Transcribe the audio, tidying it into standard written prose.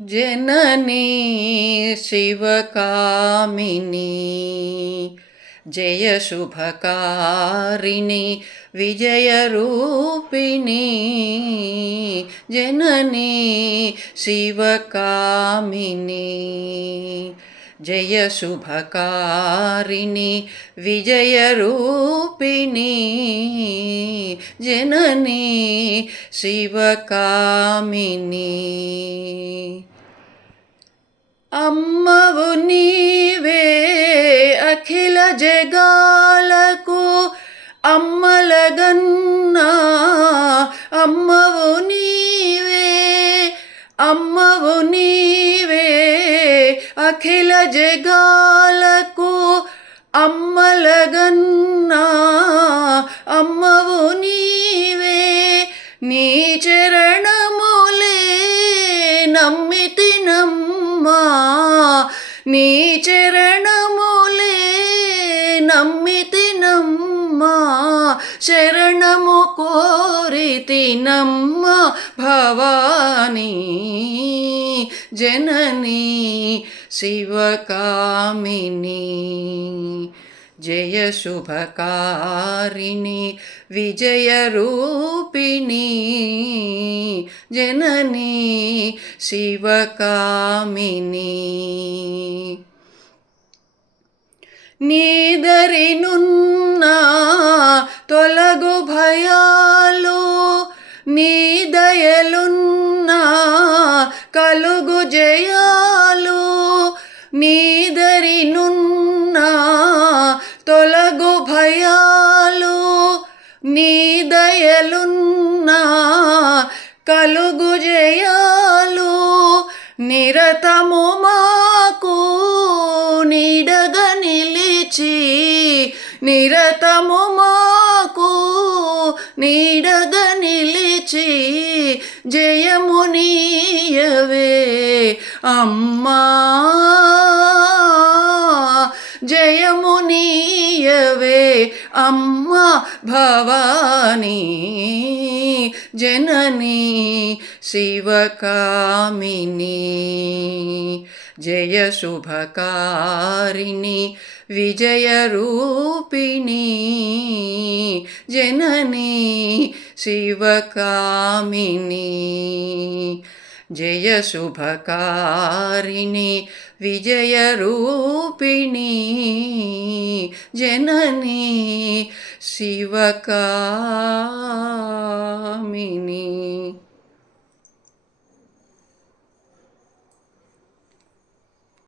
जननी शिवकामिनी जय शुभकारिणी विजयरूपिणी जननी शिवकामिनी जय शुभकारिणी विजयरूपिणी जननी शिवकामिनी అమ్మవు నీవే అఖిల జగాలకు అమ్మలగన్నా అమ్మవు నీవే అమ్మవు నీవే అఖిల జగాలకు అమ్మలగన్నా అమ్మవు నీవే నీ చరణములే నమ్మితినమ్మా నీ చరణములే నమ్మితినమ్మా శరణము కోరితినమ్మా భవానీ జననీ శివకామినీ జయ శుభకారిణి విజయరూపిణి జననీ శివకామినీ నీదరినున్న తొలగు భయాలు నీ దయలున్న కలుగు జయాలు నీదరినున్న తొలగు భయాలు నీ దయలున్న కలుగు జయాలు నిరతము మాకు నీడగా నిలిచి నిరతము మాకు నీడగా నిలిచి జయమునీయవే అమ్మా జయమునీయవే అమ్మా భవానీ జననీ శివకామినీ జయ శుభకారిణి విజయరూపిణి జననీ శివకామినీ జయ శుభకారిణి విజయరూపిణి జననీ శివకామినీ.